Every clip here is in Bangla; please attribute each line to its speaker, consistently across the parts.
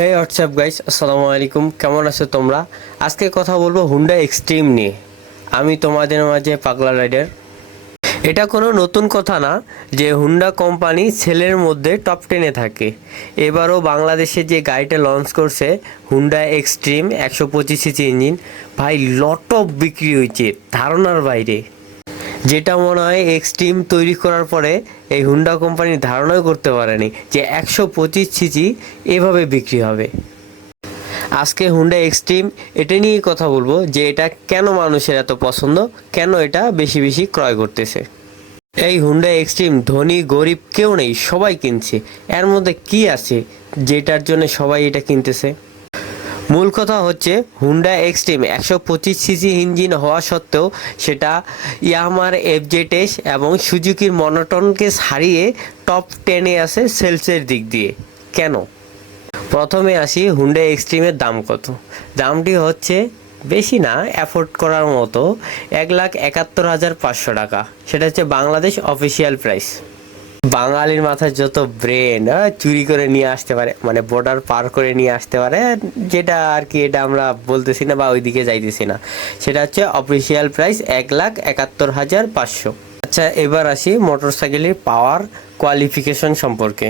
Speaker 1: হে হোয়াটসঅ্যাপ গাইস আসসালামু আলাইকুম কেমন আছো তোমরা? আজকে কথা বলব হুন্ডা এক্সট্রিম নিয়ে। আমি তোমাদের মাঝে পাগলা রাইডার এটা কোনো নতুন কথা না যে হুন্ডা কোম্পানি সেলের মধ্যে টপ টেনে থাকে। এবারও বাংলাদেশে যে গাড়িটা লঞ্চ করছে হুন্ডা এক্সট্রিম একশো পঁচিশ ইঞ্জিন, ভাই লট অফ বিক্রি হয়েছে, ধারণার বাইরে। যেটা মনে হয় এক্সট্রিম তৈরি করার পরে এই হুন্ডা কোম্পানি ধারণাও করতে পারেনি যে একশো পঁচিশ সিসি এভাবে বিক্রি হবে। আজকে হুন্ডা এক্সট্রিম এটা নিয়েই কথা বলব যে এটা কেন মানুষের এত পছন্দ, কেন এটা বেশি বেশি ক্রয় করতেছে। এই হুন্ডা এক্সট্রিম ধনী, গরিব কেউ নেই, সবাই কিনছে। এর মধ্যে কি আছে যেটার জন্য সবাই এটা কিনতেছে? মূল কথা হচ্ছে হুন্ডা এক্সট্রিম একশো পঁচিশ সিসি ইঞ্জিন হওয়া সত্ত্বেও সেটা ইয়ামার এফজেটেস এবং সুজুকির মনোটনকে ছাড়িয়ে টপ টেনে আছে সেলসের দিক দিয়ে। কেন? প্রথমে আসি হুন্ডা এক্সট্রিমের দাম কত? দামটি হচ্ছে বেশি না অ্যাফোর্ড করার মতো এক লাখ একাত্তর হাজার পাঁচশো টাকা। সেটা হচ্ছে বাংলাদেশ অফিসিয়াল প্রাইস বাঙালির মাথায় যত ব্রেন চুরি করে নিয়ে আসতে পারে মানে বর্ডার পার করে নিয়ে আসতে পারে, যেটা আর কি এটা আমরা বলতেছি না বা ওইদিকে যাইতেছি না। সেটা হচ্ছে অফিসিয়াল প্রাইস এক লাখ একাত্তর হাজার পাঁচশো। আচ্ছা এবার আসি মোটরসাইকেলের পাওয়ার কোয়ালিফিকেশন সম্পর্কে।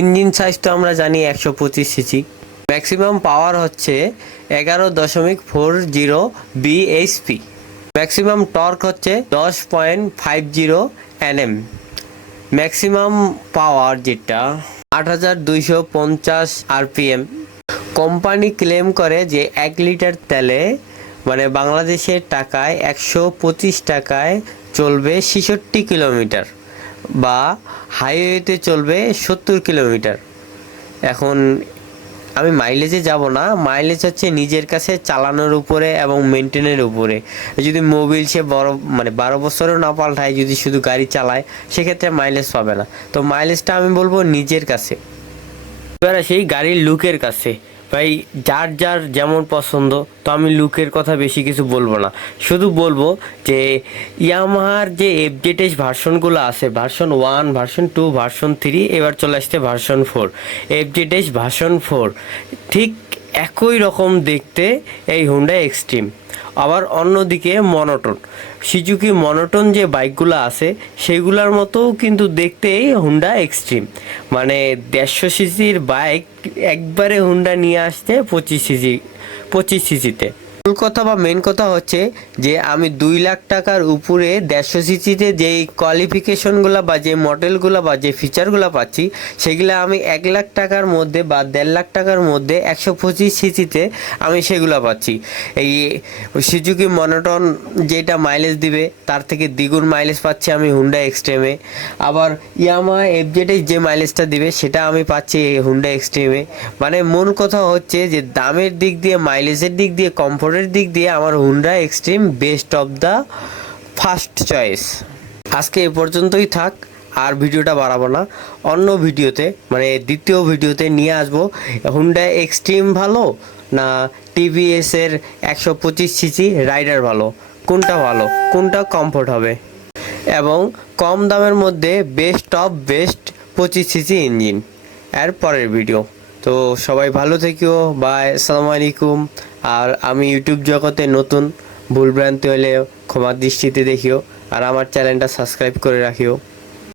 Speaker 1: ইঞ্জিন সাইজ তো আমরা জানি একশো পঁচিশ সিসি ম্যাক্সিমাম পাওয়ার হচ্ছে এগারো দশমিক four zero BHP maximum torque হচ্ছে দশ point five zero Nm maximum power যেটা আট হাজার দুইশো পঞ্চাশ আরপিএম। কোম্পানি ক্লেম করে যে এক লিটার তেলে মানে বাংলাদেশের টাকায় একশো পঁচিশ টাকায় চলবে ছেষট্টি কিলোমিটার বা হাইওয়েতে চলবে সত্তর কিলোমিটার। এখন আমি মাইলেজে যাব না। মাইলেজ হচ্ছে নিজের কাছে চালানোর উপরে এবং মেনটেনের উপরে। যদি মোবিল সে বড় মানে বারো বছরেও না পাল্টায়, যদি শুধু গাড়ি চালায়, সেক্ষেত্রে মাইলেজ পাবে না। তো মাইলেজটা আমি বলব নিজের কাছে। এবার সেই গাড়ির লুকের কাছে। ভাই, যার যার যেমন পছন্দ, তো আমি লুকের কথা বেশি কিছু বলব না। শুধু বলব যে, ইয়ামাহার যে এফজেটেস ভার্সনগুলো আছে version one version two version three এবার চলে আসছে version four FZS version four ঠিক একই রকম দেখতে এই হুন্ডা এক্সট্রিম আবার অন্যদিকে মনোটন। সিজুকি মনোটন যে বাইকগুলো আছে, সেগুলোর মতো কিন্তু দেখতেই হুন্ডা এক্সট্রিম মানে দেড়শো সিসির বাইক একবারে হুন্ডা নিয়ে আসতে পঁচিশ সিসি, পঁচিশ সিসিতে। মূল কথা বা মেন কথা হচ্ছে যে, আমি দুই লাখ টাকার উপরে দেড়শো সিসিতে যেই কোয়ালিফিকেশনগুলো বা যে মডেলগুলো বা যে ফিচারগুলো পাচ্ছি, সেগুলো আমি এক লাখ টাকার মধ্যে বা দেড় লাখ টাকার মধ্যে একশো পঁচিশ সিসিতে আমি সেগুলো পাচ্ছি। এই সুজুকি মনোটন যেটা মাইলেজ দিবে, তার থেকে দ্বিগুণ মাইলেজ পাচ্ছি আমি হুন্ডা এক্সট্রিমে আবার ইয়ামা এফজেডে যে মাইলেজটা দিবে, সেটা আমি পাচ্ছি হুন্ডা এক্সট্রিমে মানে মূল কথা হচ্ছে যে, দামের দিক দিয়ে মাইলেজের দিক দিয়ে কমফোর্টের দিক দিয়ে আমার Honda Xtreme best of the first choice. আজকে এ পর্যন্তই থাক, আর ভিডিওটা বাড়াবো না। অন্য ভিডিওতে মানে দ্বিতীয় ভিডিওতে নিয়ে আসব। হুন্ডা এক্সট্রিম ভালো না টিভিএসের একশো পঁচিশ সিসি রাইডার ভালো? কোনটা ভালো? কোনটা কমফোর্ট হবে? এবং কম দামের মধ্যে বেস্ট অফ বেস্ট পঁচিশ সিসি ইঞ্জিন। এর পরের ভিডিও। তো সবাই ভালো থেকিও বাই, আসসালামু আলাইকুম। আর আমি ইউটিউব জগতে নতুন, ভুলভ্রান্তি হলে ক্ষমার দৃষ্টিতে দেখিও, আর আমার চ্যানেলটা সাবস্ক্রাইব করে রাখিও।